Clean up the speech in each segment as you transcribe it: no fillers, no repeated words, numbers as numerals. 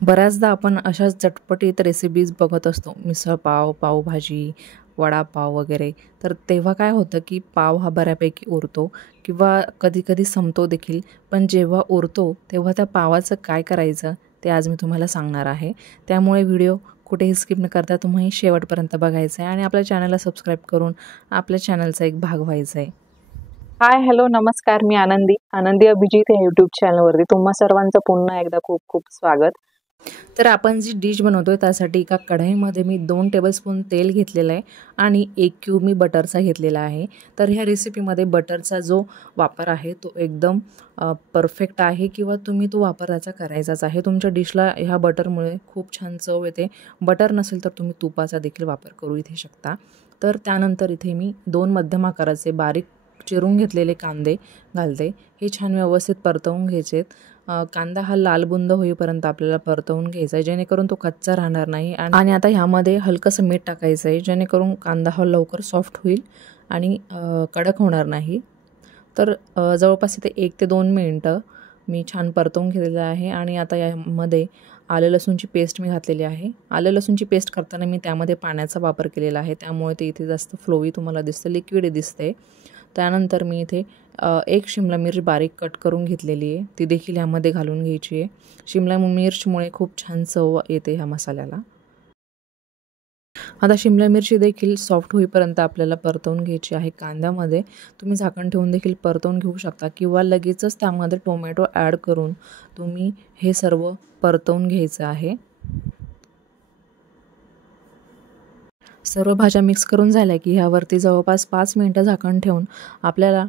बऱ्याचदा आपण अशाच चटपटीत रेसिपीज बघत असतो. मिसळपाव, पावभाजी, वडापाव वगैरे. तर तेव्हा काय होतं, की पाव हा बऱ्यापैकी उरतो किंवा कधी-कधी संपतो देखील. पण जेव्हा उरतो, तेव्हा त्या पावाचं काय करायचं, ते आज मी तुम्हाला सांगणार आहे. त्यामुळे व्हिडिओ कुठेही स्किप न करता तुम्ही शेवटपर्यंत बघायचा आहे आणि आपल्या चॅनलला सबस्क्राईब करून आपल्या चॅनलचा एक भाग व्हायचा आहे. हाय, हॅलो, नमस्कार. मी आनंदी अभिजित या यूट्यूब चॅनलवरती तुम्हा सर्वांचं पुन्हा एकदा खूप खूप स्वागत. तर आपण जी डिश बनवतोय त्यासाठी एका कढईमध्ये मी 2 टेबलस्पून तेल घेतलेलं आहे आणि 1 क्यूब मी बटरचा घेतलेला आहे. तर ह्या रेसिपीमध्ये बटरचा जो वापर आहे तो एकदम परफेक्ट आहे किंवा तुम्ही तो वापर त्याचा करायचाच आहे. तुमच्या डिशला ह्या बटरमुळे खूप छान चव येते. बटर नसेल तर तुम्ही तुपाचा देखील वापर करू इथे शकता. तर त्यानंतर इथे मी 2 मध्यम आकाराचे बारीक चिरून घेतलेले कांदे घालते. हे छान व्यवस्थित परतवून घ्यायचेत. कांदा हा लाल बुंद होईपर्यंत आपल्याला परतवून घ्यायचा आहे, जेणेकरून तो कच्चा राहणार नाही. आणि आता ह्यामध्ये हलकंसं मीठ टाकायचं आहे, जेणेकरून कांदा हा लवकर सॉफ्ट होईल आणि कडक होणार नाही. तर जवळपास इथे 1 ते 2 मिनिटं मी छान परतवून घेतलेलं आहे. आणि आता यामध्ये आलं लसूणची पेस्ट मी घातलेली आहे. आलं लसूणची पेस्ट करताना मी त्यामध्ये पाण्याचा वापर केलेला आहे, त्यामुळे ते इथे जास्त फ्लोई तुम्हाला दिसतं, लिक्विड दिसते. त्यानंतर मी इथे 1 शिमला मिर्च बारीक कट करून घेतलेली आहे, ती देखील यामध्ये घालून घ्यायची आहे. शिमला मिरचमुळे खूप छान चव येते ह्या मसाल्याला. आता शिमला मिरची देखील सॉफ्ट होईपर्यंत आपल्याला परतवून घ्यायची आहे. कांद्यामध्ये तुम्ही झाकण ठेवून देखील परतवून घेऊ शकता किंवा लगेचच त्यामध्ये टोमॅटो ॲड करून तुम्ही हे सर्व परतवून घ्यायचं आहे. सर्व भाज्या मिक्स करून झाल्या की ह्यावरती जवळपास 5 मिनिटं झाकण ठेवून आपल्याला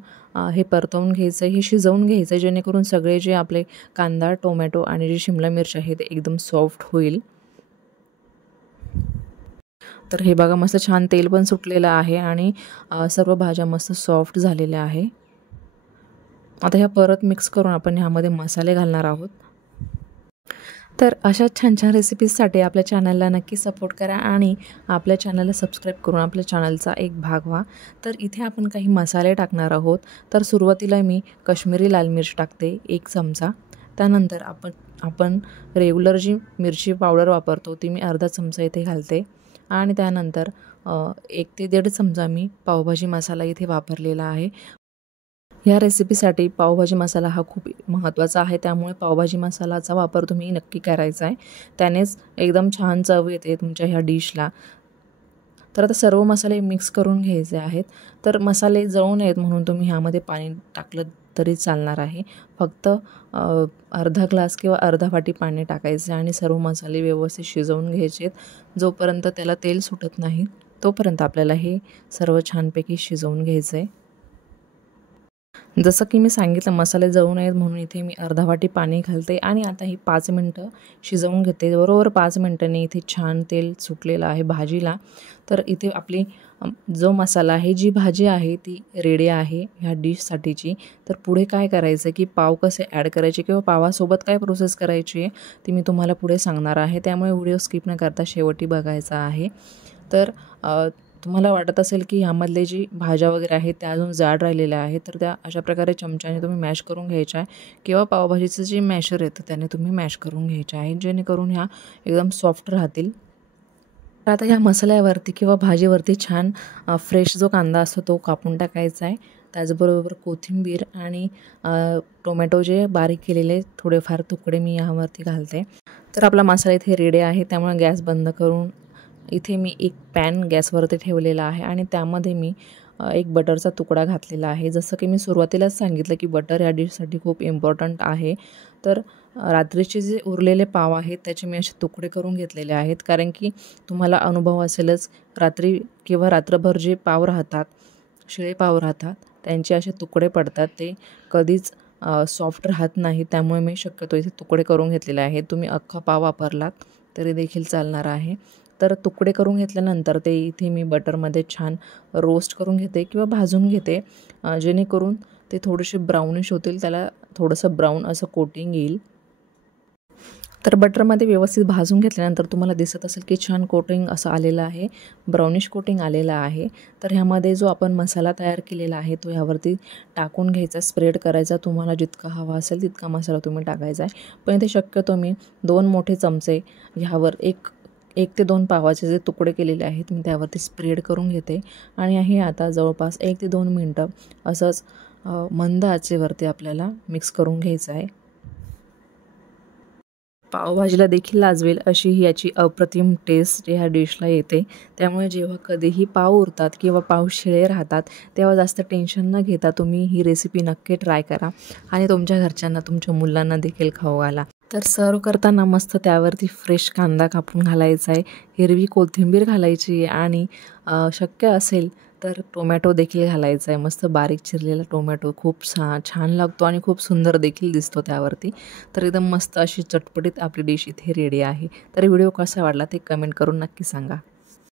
हे परतवून घ्यायचं आहे, हे शिजवून घ्यायचं आहे, जेणेकरून सगळे जे आपले कांदा, टोमॅटो आणि जी शिमला मिरची आहे ते एकदम सॉफ्ट होईल. तर हे बघा मस्त छान तेल पण सुटलेलं आहे आणि सर्व भाज्या मस्त सॉफ्ट झालेल्या आहे. आता ह्या परत मिक्स करून आपण ह्यामध्ये मसाले घालणार आहोत. तर अशा छान छान रेसिपीजसाठी आपल्या चॅनलला नक्की सपोर्ट करा आणि आपल्या चॅनलला सबस्क्राईब करून आपल्या चॅनलचा एक भाग व्हा. तर इथे आपण काही मसाले टाकणार आहोत. तर सुरुवातीला मी काश्मीरी लाल मिर्च टाकते 1 चमचा. त्यानंतर आपण रेग्युलर जी मिरची पावडर वापरतो ती मी अर्धा चमचा इथे घालते. आणि त्यानंतर 1 ते 1.5 चमचा मी पावभाजी मसाला इथे वापरलेला आहे. ह्या रेसिपीसाठी पावभाजी मसाला हा खूप महत्त्वाचा आहे, त्यामुळे पावभाजी मसालाचा वापर तुम्ही नक्की करायचा आहे. त्यानेच एकदम छान चव येते तुमच्या ह्या डिशला. तर आता सर्व मसाले मिक्स करून घ्यायचे आहेत. तर मसाले जळू नयेत म्हणून तुम्ही ह्यामध्ये पाणी टाकलं तरी चालणार आहे. फक्त अर्धा ग्लास किंवा अर्धा वाटी पाणी टाकायचं आणि सर्व मसाले व्यवस्थित शिजवून घ्यायचे आहेत. जोपर्यंत त्याला तेल सुटत नाही तोपर्यंत आपल्याला हे सर्व छानपैकी शिजवून घ्यायचं आहे. जसं की मी सांगितलं मसाले जळू नयेत म्हणून इथे मी अर्धा वाटी पाणी घालते आणि आता ही 5 मिनटं शिजवून घेते. बरोबर 5 मिनटांनी इथे छान तेल सुटलेलं आहे भाजीला. तर इथे आपली जो मसाला आहे, जी भाजी आहे ती रेडी आहे ह्या डिशसाठीची. तर पुढे काय करायचं की पाव कसे ॲड करायचे किंवा पावासोबत काय प्रोसेस करायची आहे ती मी तुम्हाला पुढे सांगणार आहे. त्यामुळे व्हिडिओ स्किप न करता शेवटी बघायचा आहे. तर तुम्हाला वाटत असेल की ह्यामधले जी भाज्या वगैरे आहेत त्या अजून जाड राहिलेल्या आहेत, तर त्या अशा प्रकारे चमच्याने तुम्ही मॅश करून घ्यायच्या आहे किंवा पावभाजीचं जे मॅशर येतं त्याने तुम्ही मॅश करून घ्यायच्या आहे, जेणेकरून ह्या एकदम सॉफ्ट राहतील. तर आता ह्या मसाल्यावरती किंवा भाजीवरती छान फ्रेश जो कांदा असतो तो कापून टाकायचा आहे. त्याचबरोबर कोथिंबीर आणि टोमॅटो जे बारीक केलेले थोडेफार तुकडे मी यावरती घालते. तर आपला मसाला इथे रेडी आहे, त्यामुळे गॅस बंद करून इथे मी एक पॅन गॅसवरती ठेवलेला आहे आणि त्यामध्ये मी एक बटरचा तुकडा घातलेला आहे. जसं की मी सुरुवातीलाच सांगितलं की बटर या डिशसाठी खूप इम्पॉर्टंट आहे. तर रात्रीचे जे उरलेले पाव आहेत त्याचे मी असे तुकडे करून घेतलेले आहेत, कारण की तुम्हाला अनुभव असेलच रात्री किंवा रात्रभर जे पाव राहतात, शिळे पाव राहतात त्यांचे असे तुकडे पडतात, ते कधीच सॉफ्ट राहत नाही. त्यामुळे मी शक्यतो इथे तुकडे करून घेतलेले आहेत. तुम्ही अख्खा पाव वापरलात तरी देखील चालणार आहे. तर तुकडे करून घेतल्यानंतर ते इथे मी बटरमध्ये छान रोस्ट करून घेते किंवा भाजून घेते, जेणेकरून ते थोडेसे ब्राउनिश होतील, त्याला थोडंसं ब्राऊन असं कोटिंग येईल. तर बटरमध्ये व्यवस्थित भाजून घेतल्यानंतर तुम्हाला दिसत असेल की छान कोटिंग असं आलेलं आहे, ब्राउनिश कोटिंग आलेलं आहे. तर ह्यामध्ये जो आपण मसाला तयार केलेला आहे तो ह्यावरती टाकून घ्यायचा, स्प्रेड करायचा. तुम्हाला जितका हवा असेल तितका मसाला तुम्ही टाकायचा आहे. पण इथे शक्यतो मी 2 मोठे चमचे ह्यावर एक ते 2 पावाचे जे तुकडे केलेले आहेत मी त्यावरती स्प्रेड करून घेते आणि हे आता जवळपास 1 ते 2 मिनटं असंच मंद आचेवरती आपल्याला मिक्स करून घ्यायचं आहे. पावभाजीला देखील लाजवेल अशी ही याची अप्रतिम टेस्ट ह्या डिशला येते. त्यामुळे जेव्हा कधीही पाव उरतात किंवा पाव शिळे राहतात तेव्हा जास्त टेन्शन न घेता तुम्ही ही रेसिपी नक्की ट्राय करा आणि तुमच्या घरच्यांना, तुमच्या मुलांना देखील खाऊ घाला. तर सर्व करताना मस्त त्यावरती फ्रेश कांदा कापून घालायचा आहे, हिरवी कोथिंबीर घालायची आणि शक्य असेल तर टोमॅटो देखील घालायचा आहे. मस्त बारीक चिरलेला टोमॅटो खूप छान लागतो आणि खूप सुंदर देखील दिसतो त्यावरती. तर एकदम मस्त अशी चटपटीत आपली डिश इथे रेडी आहे. तर व्हिडिओ कसा वाटला ते कमेंट करून नक्की सांगा.